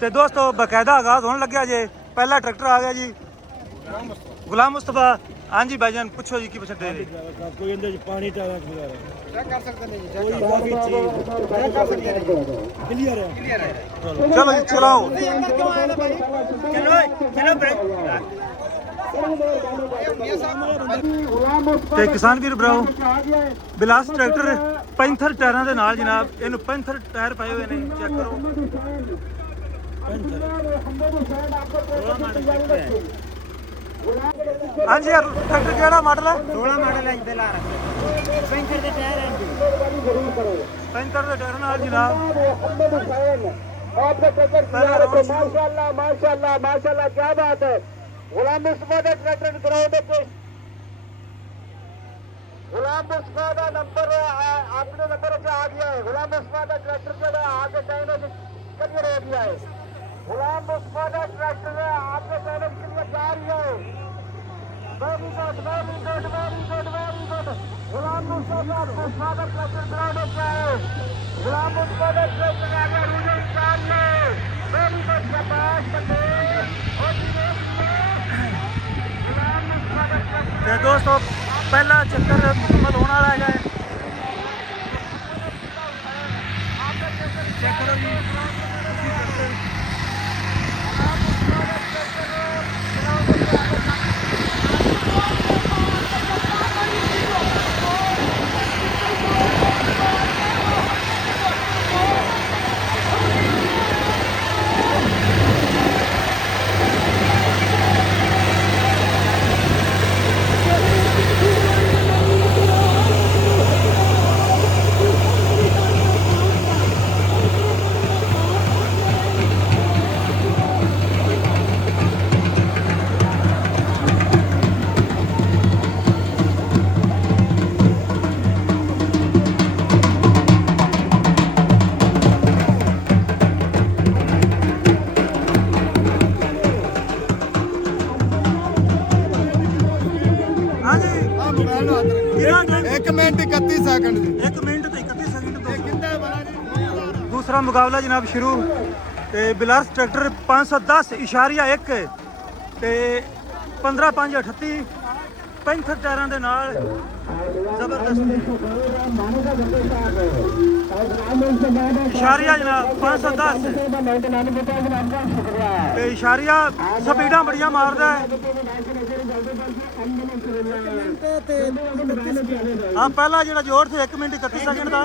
ਤੇ ਦੋਸਤੋ ਬਕਾਇਦਾ ਆਗਾਜ਼ ਹੋਣ ਲੱਗਿਆ ਜੇ। ਪਹਿਲਾ ਟਰੈਕਟਰ ਆ ਗਿਆ ਜੀ ਗੁਲਾਮ ਮੁਸਤਫਾ। ਹਾਂਜੀ ਭਾਈਜਾਨ ਪੁੱਛੋ ਜੀ ਕੀ ਪੁੱਛਦੇ ਜੀ? ਕੋਈ ਇਹਦੇ ਚ ਪਾਣੀ ਟਾਲਾ ਚੈੱਕ ਕਰ ਸਕਦੇ ਨੇ ਜੀ, ਕੋਈ ਬਾਕੀ ਚੀਜ਼ ਚੈੱਕ ਕਰ ਸਕਦੇ ਨੇ ਜੀ। ਕਲੀਅਰ ਹੈ। ਕਲੀਅਰ ਹੈ। ਚਲੋ ਜੀ ਚਲਾਓ। ਤੁਸੀਂ ਅੰਦਰ ਕਿਉਂ ਆਏ ਨੇ ਭਾਈ? ਚਲੋ ਚਲੋ ਤੇ ਕਿਸਾਨ ਵੀਰ ਭਰਾਓ ਬਿਲਾਸ ਟਰੈਕਟਰ ਪੈਂਥਰ ਟਾਇਰਾਂ ਦੇ ਨਾਲ ਜਨਾਬ। ਇਹਨੂੰ ਪੈਂਥਰ ਟਾਇਰ ਪਾਏ ਹੋਏ ਨੇ, ਚੈੱਕ ਕਰੋ। ਹਾਂਜੀ ਯਾਰ ਟਰੈਕਟਰ ਕਿਹੜਾ ਮਾਡਲ ਹੈ? 16 ਮਾਡਲ ਹੈ ਜੀ ਦਿਲਾਰ। ਪੈਂਚਰ ਦੇ ਟਾਇਰ ਹੈ ਜੀ। ਪੈਂਥਰ ਦੇ ਟਾਇਰ ਨਾਲ ਜਨਾਬ। आपने ट्रैक्टर किया है तो माशाल्लाह माशाल्लाह माशाल्लाह क्या बात है। गुलाम मुस्तफा का ट्रैक्टर ग्राउंड पे गुलाम मुस्तफा का नंबर आपने नंबर अच्छा आ गया है। गुलाम मुस्तफा का ट्रैक्टर जो है आगे कहने क्लियर हो गया है। गुलाम मुस्तफा का ट्रैक्टर है आपने कहने के लिए जा रही है। Very good very good very good very good. Ghulam Mustafa का ट्रैक्टर ग्राउंड पे है। गुलाम मुस्तफा का ट्रैक्टर आगे रुझान सामने। वेरी गुड शाबाश पटेल। गुलाम मुस्तफा का ट्रैक्टर ਤੇ ਦੋਸਤੋ ਪਹਿਲਾ ਚੱਕਰ ਮੁਕੰਮਲ ਹੋਣ ਵਾਲਾ ਹੈਗਾ। ਚੈੱਕ ਕਰੋ ਜੀ। ਇੱਕ ਮਿੰਟ 31 ਸੈਕਿੰਡ ਜੀ। 1 ਮਿੰਟ ਤੇ 31 ਸੈਕਿੰਡ ਤੋਂ ਦੂਸਰਾ ਮੁਕਾਬਲਾ ਜਨਾਬ ਸ਼ੁਰੂ। ਤੇ ਬਿਲਾਸ ਟਰੈਕਟਰ 510.1 ਤੇ 15.538 ਪੈਂਥਰ ਟਾਇਰਾਂ ਦੇ ਨਾਲ ਜ਼ਬਰਦਸਤ ਇਸ਼ਾਰੀਆ ਜਨਾਬ 510 ਤੇ ਇਸ਼ਾਰੀਆ ਸਪੀਡਾਂ ਬੜੀਆਂ ਮਾਰਦਾ ਹੈ। ਹਾਂ ਪਹਿਲਾ ਜਿਹੜਾ ਜੋਰ ਸੀ 1 ਮਿੰਟ 31 ਸੈਕਿੰਡ ਦਾ।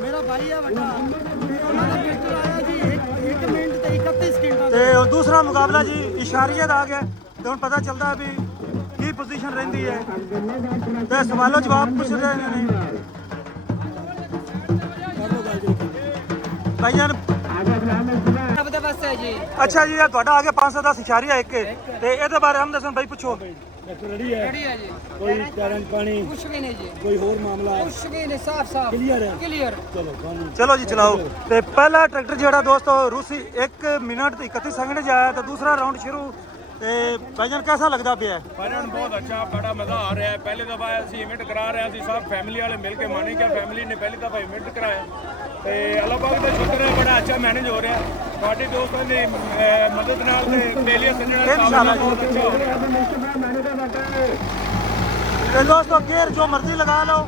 ਮੇਰਾ ਭਾਈ ਆ ਵੱਡਾ ਉਹਨਾਂ ਦਾ ਟਰੈਕਟਰ ਆਇਆ ਜੀ 1 ਮਿੰਟ ਤੇ 31 ਸਕਿੰਟਾਂ ਤੇ ਉਹ ਦੂਸਰਾ ਮੁਕਾਬਲਾ ਜੀ ਇਸ਼ਾਰੀਆ ਦਾ ਆ ਗਿਆ। ਤੇ ਹੁਣ ਪਤਾ ਚੱਲਦਾ ਵੀ ਕੀ ਪੋਜੀਸ਼ਨ ਰਹਿੰਦੀ ਹੈ ਤੇ ਸਵਾਲੋ ਜਵਾਬ ਪੁੱਛ ਰਹੇ ਨੇ ਭਾਈਜਾਨ। ਰੱਬ ਦਾ ਬਸ ਹੈ ਜੀ। ਅੱਛਾ ਜੀ ਇਹ ਤੁਹਾਡਾ ਆ ਗਿਆ 510 ਇਸ਼ਾਰੀਆ 1 ਤੇ ਇਹਦੇ ਬਾਰੇ ਹਮ ਦੱਸਣ ਭਾਈ ਪੁੱਛੋ। ਟਰੈਕਟਰ ਰੈਡੀ ਹੈ। ਰੈਡੀ ਹੈ ਜੀ। ਕੋਈ ਟਾਇਰਾਂ 'ਚ ਪਾਣੀ ਕੁਛ ਵੀ ਨਹੀਂ ਜੀ। ਕੋਈ ਹੋਰ ਮਾਮਲਾ ਕੁਛ ਵੀ ਨਹੀਂ ਸਾਫ ਸਾਫ ਕਲੀਅਰ ਹੈ। ਕਲੀਅਰ। ਚਲੋ ਸਾਨੂੰ ਚਲੋ ਜੀ ਚਲਾਓ। ਤੇ ਪਹਿਲਾ ਟਰੈਕਟਰ ਜਿਹੜਾ ਦੋਸਤੋ रूसी 1 मिनट 31 सेकंड ज आया तो दूसरा राउंड शुरू। ਤੇ ਭਾਈਜਾਨ कैसा लगता ਪਿਆ? ਭਾਈਜਾਨ ਬਹੁਤ ਅੱਛਾ, ਬੜਾ ਮਜ਼ਾ ਆ ਰਿਹਾ ਹੈ। ਪਹਿਲੀ ਦਫਾ ਅਸੀਂ ਇਵੈਂਟ ਕਰਾ ਰਹੇ ਸੀ, ਸਭ ਫੈਮਿਲੀ ਵਾਲੇ ਮਿਲ ਕੇ ਮਾਨੀ ਕਿਆ ਫੈਮਿਲੀ ਨੇ ਪਹਿਲੀ ਦਫਾ ਇਵੈਂਟ ਕਰਾਇਆ ਤੇ ਅੱਲਾਹ ਪਾਕ ਦਾ ਸ਼ੁਕਰ ਹੈ ਬੜਾ ਅੱਛਾ ਮੈਨੇਜ ਹੋ ਰਿਹਾ। ਤੁਹਾਡੇ ਦੋਸਤਾਂ ਦੀ ਮਦਦ ਨਾਲ ਤੇ ਮੇਲੀਆ ਸੰਜਣਾ ਨਾਲ ਬਹੁਤ ਅੱਛਾ ਹੋ ਰਿਹਾ। ਤੇ ਦੋਸਤੋ ਗੇਅਰ ਜੋ ਮਰਜ਼ੀ ਲਗਾ ਲਓ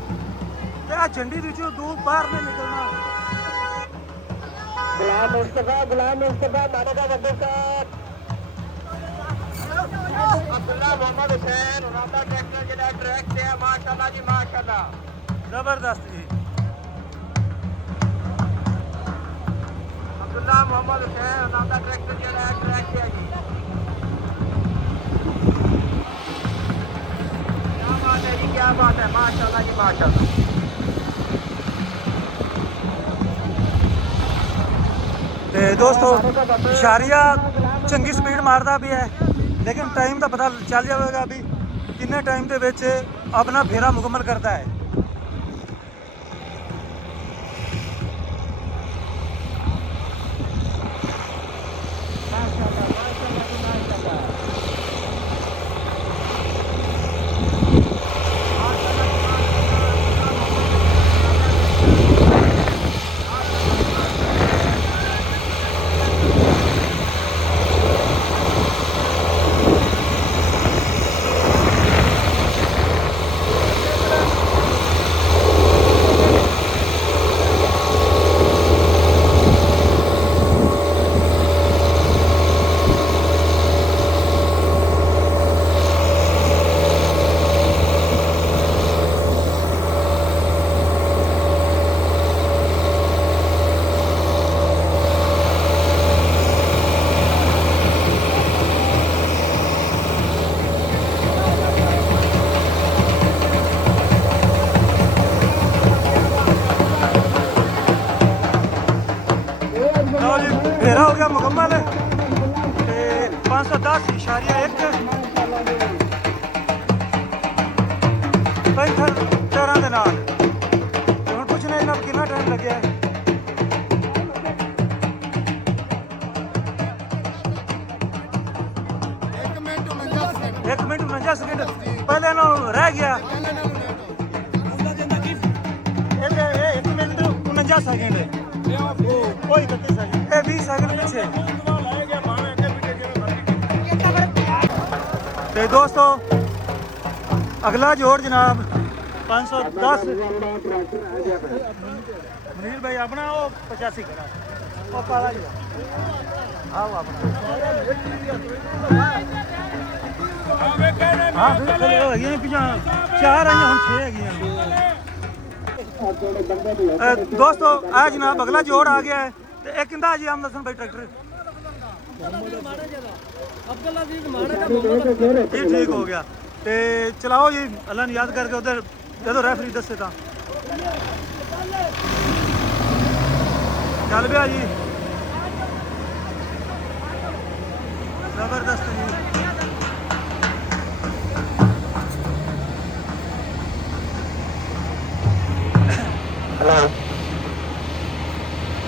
ਤੇ ਆ ਝੰਡੀ ਵਿੱਚੋਂ ਦੂਰ ਬਾਹਰ ਨਹੀਂ ਨਿਕਲਣਾ। गुलाम मुस्तफा मानेगा वड्डे साहब अब्दुल्ला मोहम्मद हुसैन उनादा ट्रैक्टर ਜਿਹੜਾ ट्रैक ਤੇ ਹੈ माशाल्लाह जी माशाल्लाह ਜ਼ਬਰਦਸਤ ਜੀ। अब्दुल्ला मोहम्मद हुसैन उनादा ट्रैक्टर ਜਿਹੜਾ ट्रैक ਤੇ ਹੈ जी। क्या बात है जी क्या बात है माशाल्लाह जी माशाल्लाह। ਤੇ ਦੋਸਤੋ ਇਸ਼ਾਰੀਆ ਚੰਗੀ ਸਪੀਡ ਮਾਰਦਾ ਵੀ ਹੈ ਲੇਕਿਨ ਟਾਈਮ ਦਾ ਪਤਾ ਚੱਲ ਜਾਵੇਗਾ ਵੀ ਕਿੰਨੇ ਟਾਈਮ ਦੇ ਵਿੱਚ ਆਪਣਾ ਫੇਰਾ ਮੁਕੰਮਲ ਕਰਦਾ ਹੈ। फेरा हो गया मुकम्मल ते 510.1 टायरां दे नाल ते हुण पुछने जनाब कितना टाइम लग्या है 1 मिनट 49 सेकंड पहले ना रह गया ये 1 मिनट 49 सेकंड कोई 31 सेकंड ये 20 सेकंड पीछे ते दोस्तों अगला जोड़ जनाब 510 मनील भाई अपना वो 85 करा वो काला जी आओ अपना हाँ बिल्कुल है पिछा 4 आई हम 6 है दोस्तों आज जनाब अगला जोड़ आ गया है तो एक इंदा जी हम दसन भाई ट्रैक्टर जी ठीक हो गया ते चलाओ जी अल्लाह ने याद करके उधर दे दो रेफरी दसे था चल पिया जी जबरदस्त जी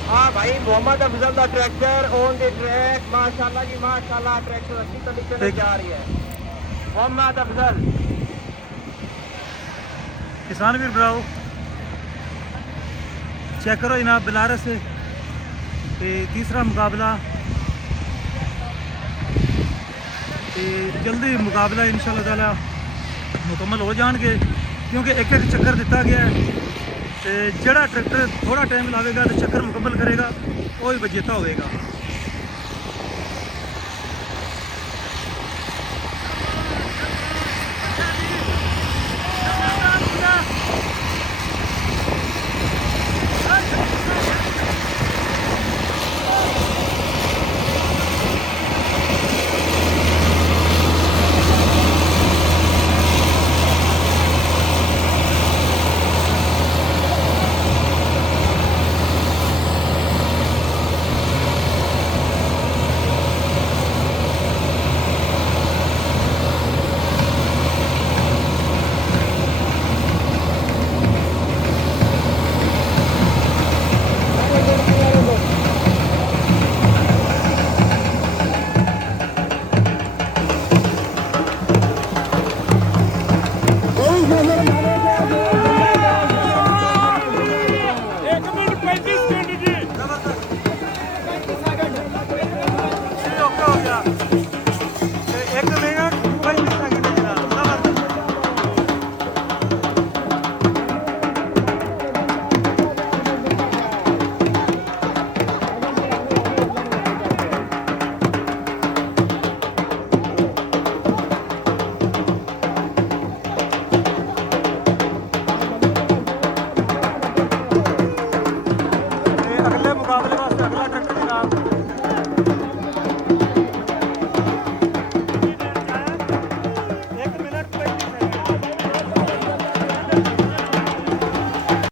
हाँ भाई मोहम्मद अफजल का ट्रैक्टर ऑन द ट्रैक माशाल्लाह जी माशाल्लाह ट्रैक्टर अच्छी तरीके से जा रही है मोहम्मद अफजल किसान वीर भराओ चेक करो जनाब बिलारस से तीसरा मुकाबला जल्दी मुकाबला इंशाअल्लाह ताला मुकम्मल हो जाएंगे क्योंकि एक एक चक्कर दिता गया है तो जड़ा ट्रैक्टर थोड़ा टाइम लावेगा तो चक्कर मुकम्मल करेगा वो ही विजेता होएगा।